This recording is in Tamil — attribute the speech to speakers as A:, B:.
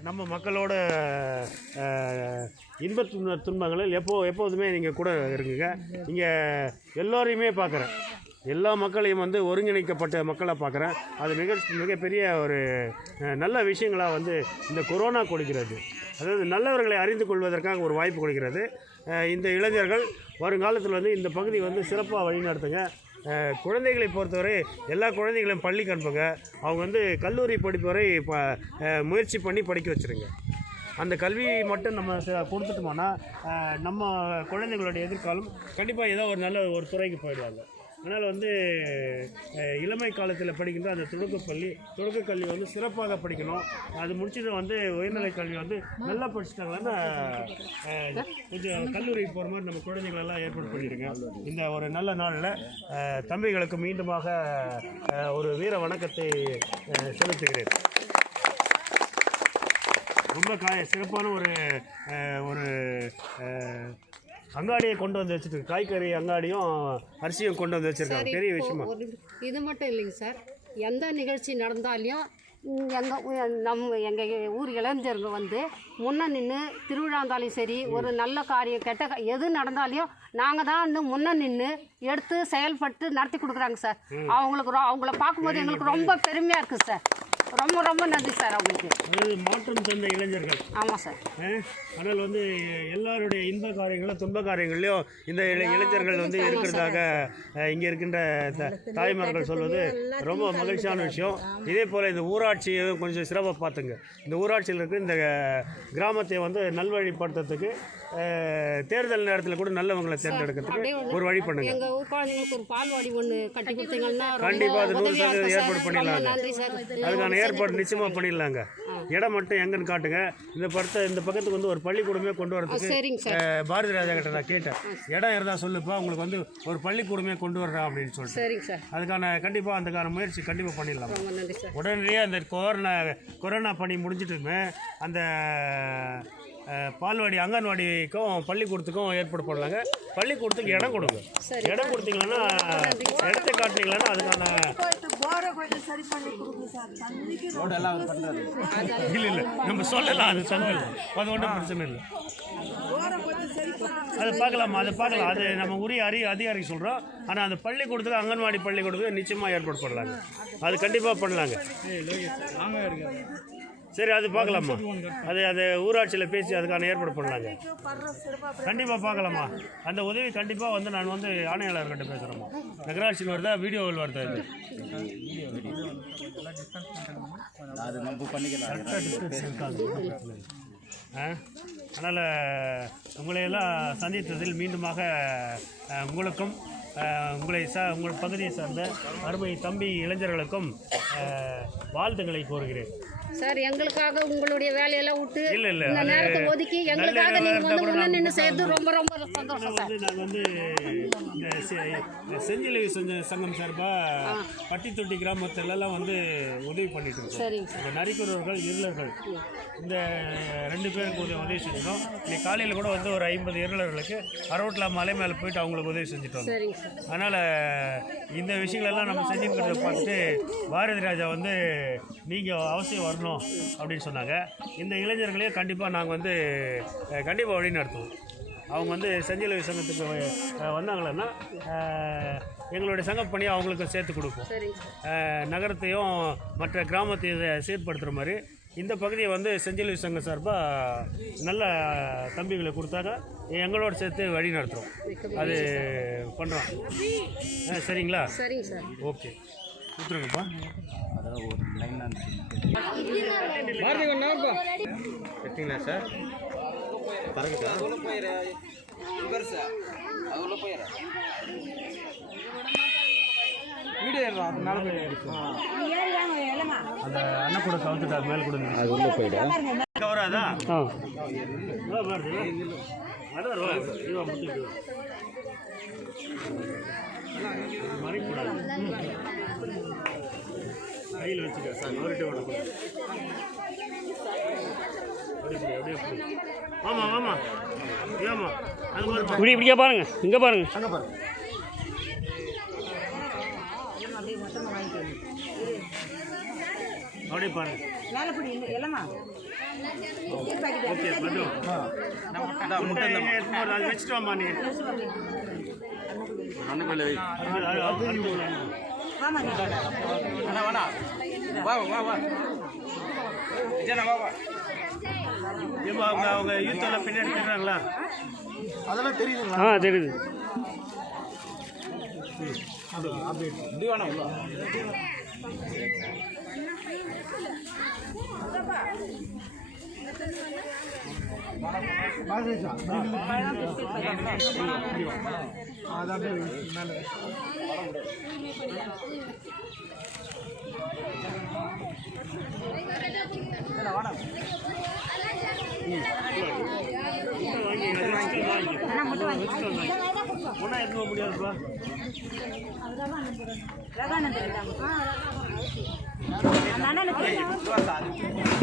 A: நம்ம மக்களோட அஹ், இன்ப துன்ப துன்பங்களில் எப்போ எப்போதுமே நீங்கள் கூட இருக்குங்க இங்கே எல்லோரையுமே பார்க்குறேன் எல்லா மக்களையும் வந்து ஒருங்கிணைக்கப்பட்ட மக்களை பார்க்குறேன் அது மிக மிகப்பெரிய ஒரு நல்ல விஷயங்களாக வந்து இந்த கொரோனா கொடுக்கிறது. அதாவது நல்லவர்களை அறிந்து கொள்வதற்காக ஒரு வாய்ப்பு கொடுக்கிறது. இந்த இளைஞர்கள் வருங்காலத்தில் வந்து இந்த பகுதி வந்து சிறப்பாக வழிநடத்துங்க. குழந்தைகளை பொறுத்தவரை எல்லா குழந்தைகளையும் பள்ளிக்கு அனுப்புங்க அவங்க வந்து கல்லூரி படிப்பு வரை ப முயற்சி பண்ணி படிக்க வச்சுருங்க. அந்த கல்வியை மட்டும் நம்ம ச- கொடுத்துட்டோம்னா நம்ம குழந்தைங்களுடைய எதிர்காலம் கண்டிப்பாக ஏதோ ஒரு நல்ல ஒரு துறைக்கு போயிடுவாங்க. அதனால் வந்து இளமை காலத்தில் படிக்கின்ற அந்த தொடக்கப்பள்ளி தொடக்க கல்வி வந்து சிறப்பாக படிக்கணும். அது முடிச்சுட்டு வந்து உயர்நிலை கல்வி வந்து நல்லா படிச்சிட்டாங்கன்னா கொஞ்சம் கல்லூரிக்கு போகிற மாதிரி நம்ம குழந்தைகளெல்லாம் ஏற்பாடு பண்ணிடுங்க. இந்த ஒரு நல்ல நாளில் தம்பிகளுக்கு மீண்டுமாக ஒரு வீர வணக்கத்தை செலுத்துகிறேன். ரொம்ப காய சிறப்பான ஒரு ஒரு அங்காடியை கொண்டு வந்து வச்சுருக்கு. காய்கறி அங்காடியும் அரிசியும் கொண்டு வந்து வச்சுருக்காங்க.
B: சரி,
A: பெரிய விஷயமா?
B: ஒரு இது மட்டும் இல்லைங்க சார். எந்த நிகழ்ச்சி நடந்தாலையும் எங்கள் நம்ம எங்கள் ஊர் இளைஞருங்க வந்து முன்ன நின்று திருவிழா இருந்தாலும் சரி ஒரு நல்ல காரியம் கெட்ட எது நடந்தாலையும் நாங்கள் தான் இன்னும் முன்ன நின்று எடுத்து செயல்பட்டு நடத்தி கொடுக்குறாங்க சார். அவங்களுக்கு ரொ- அவங்கள பார்க்கும்போது எங்களுக்கு ரொம்ப பெருமையாக இருக்குது சார். ரொம்ப ரொம்ப நன்றி சார் அவங்களுக்கு.
A: மாற்றம் தந்த இளைஞர்கள்.
B: ஆமாம் சார்.
A: அஹ், ஆனால் வந்து எல்லாருடைய இன்ப காரியங்களும் துன்ப காரியங்கள்லையும் இந்த இளை இளைஞர்கள் வந்து இருக்கிறதாக இங்கே இருக்கின்ற தாய்மார்கள் சொல்வது ரொம்ப மகிழ்ச்சியான விஷயம். இதே போல் இந்த ஊராட்சியும் கொஞ்சம் சிறப்பாக பார்த்துங்க. இந்த ஊராட்சியில் இருக்கிற இந்த கிராமத்தை வந்து நல்வழிப்படுத்துறதுக்கு தேர்தல் நேரத்தில் கூட நல்லவங்களை தேர்ந்தெடுக்கிறதுக்கு ஒரு வழி பண்ணுங்க.
B: எங்கள் ஊர் குழந்தைங்களுக்கு ஒரு பால்வாடி ஒன்று கட்டி கொடுத்தீங்கன்னா
A: கண்டிப்பாக அது நூறு சதவீதம் ஏற்பாடு
B: சார்.
A: அதுக்கான ஏற்பாடு நிச்சயமாக பண்ணிடலாங்க. இடம் மட்டும் எங்கன்னு காட்டுங்க. இந்த படத்தை இந்த பக்கத்துக்கு வந்து ஒரு பள்ளிக்கூடமே கொண்டு வரதுக்கு பாரதி ராஜா கிட்ட நான் கேட்டேன். இடம் இருந்தா சொல்லுப்பா உங்களுக்கு வந்து ஒரு பள்ளிக்கூடமே கொண்டு வர்றேன் அப்படின்னு சொல்லிட்டு.
B: சரிங்க சார்.
A: அதுக்கான கண்டிப்பாக அதுக்கான முயற்சி கண்டிப்பாக பண்ணிடலாம்?
B: ரொம்ப நன்றி சார்.
A: உடனடியாக அந்த கொரோனா கொரோனா பணி முடிஞ்சிட்டுமே அந்த பால்வாடி அங்கன்வாடிக்கும் பள்ளிக்கூடத்துக்கும் ஏற்பாடு பண்ணலாங்க. பள்ளிக்கூடத்துக்கு இடம் கொடுங்க. இடம் கொடுத்தீங்கன்னா இடத்தை காட்டினீங்கன்னா அதுக்கான இல்லை. இல்லை நம்ம சொல்லலாம் அது சொல்லல அது ஒன்றும் பிரச்சனை இல்லை. அது பார்க்கலாம்? அதை பார்க்கலாம். அது நம்ம உரிய அறி அதிகாரி சொல்கிறோம் ஆனால் அந்த பள்ளிக்கூடத்தில் அங்கன்வாடி பள்ளிக்கூடத்துக்கு நிச்சயமாக ஏற்பாடு பண்ணலாங்க. அது கண்டிப்பாக பண்ணலாங்க. சரி அது பார்க்கலாமா? அது அது ஊராட்சியில் பேசி அதுக்கான ஏற்பாடு பண்ணலாங்க. கண்டிப்பாக பார்க்கலாமா? அந்த உதவி கண்டிப்பாக வந்து நான் வந்து ஆணையாளர்கிட்ட பேசுகிறேம்மா நகராட்சியில் வருதா வீடியோவில் வருதா இது அதனால் உங்களையெல்லாம் சந்தித்ததில் மீண்டுமாக உங்களுக்கும் உங்களை ச உங்கள் பகுதியை சார்ந்த அருமை தம்பி இளைஞர்களுக்கும் வாழ்த்துக்களை கூறுகிறேன்.
B: சார் எங்களுக்காக உங்களுடைய வேலையெல்லாம் விட்டு
A: இல்ல, இல்ல,
B: இந்த நேரத்தை ஒதுக்கி எங்களுக்காக
A: நேரம்
B: நீங்க
A: இருந்தா
B: வந்து முன்ன
A: நான்
B: நின்று செய்யறது ரொம்ப ரொம்ப சந்தோஷம் சார்.
A: நான் வந்து இந்த செஞ்சிலுவை சங்க சங்கம் சார்பாக பட்டி தொட்டி கிராமத்திலலாம் வந்து உதவி பண்ணிட்டு இருக்கோம்.
B: சரிங்க சார்.
A: நரிக்குறவர்கள் இருளர்கள். இந்த ரெண்டு பேருக்கு உதவி உதவி செஞ்சிட்டோம் இன்னைக்கு காலையில் கூட வந்து ஒரு ஐம்பது இருளர்களுக்கு அரோட்லா மலை மேலே போயிட்டு அவங்களுக்கு உதவி செஞ்சுட்டு வந்தோம்.
B: சரிங்க சார்.
A: அதனால் இந்த விஷயங்களெல்லாம் நம்ம செஞ்சுருக்கிறத பார்த்துட்டு பாரதி ராஜா வந்து நீங்கள் அவசியம் வரணும். அப்படின்னு சொன்னாங்க. இந்த இளைஞர்களையும் கண்டிப்பாக நாங்கள் வந்து கண்டிப்பாக வழி நடத்துவோம். அவங்க வந்து செஞ்சிலுவை சங்கத்துக்கு வந்தாங்கன்னா எங்களுடைய சங்கப்பணி அவங்களுக்கு சேர்த்து கொடுப்போம். நகரத்தையும் மற்ற கிராமத்தையும் சீர்படுத்துகிற மாதிரி இந்த பகுதியை வந்து செஞ்சிலுவை சங்கம் சார்பாக நல்ல தம்பிகளை கொடுத்தாங்க. எங்களோட சேர்த்து வழி நடத்துகிறோம் அது பண்ணுறோம் சரிங்களா?
B: சரிங்க சார்.
A: ஓகே. கொடுத்துருங்கப்பா.
C: அதாவது ஒரு லைன்
D: சார்? பறக்குதா?
A: அந்த அண்ணன் கூட கவுத்துட்டா மேலே கூட
C: அது உள்ள போயிடு.
A: வராதா
C: ஆ.
A: மறைக்கூடாது கையில் வச்சுக்க சார் நோரிட்டு விடக்கூடாது அப்படியே அப்படியே அப்படியே. ஆமா ஆமா ஏமா அது மாதிரி பா-
E: இப்படி இப்படியா பாருங்க இங்க பாருங்க
A: அங்க பாரு அப்படியே பாருங்க ஓகே பண்ணுவோம் முட்டை எடுத்துன்னு வர, அதை வச்சுட்டு வாம்மா நீ
C: மண்ணுக்குள்ள வை
A: அது- அது- அது அனுப்பி விடு.
C: அண்ணா வேணா வா வா வா விஜயண்ணா வா வா
A: ஏம்மா, அவங்க அவங்க யூத் எல்லாம் பின்னாடி தெரியுறாங்களா
E: அதெல்லாம் தெரியுதுங்களா
A: ஆ தெரியுது
C: இப்படி வேணா உள்ள வா.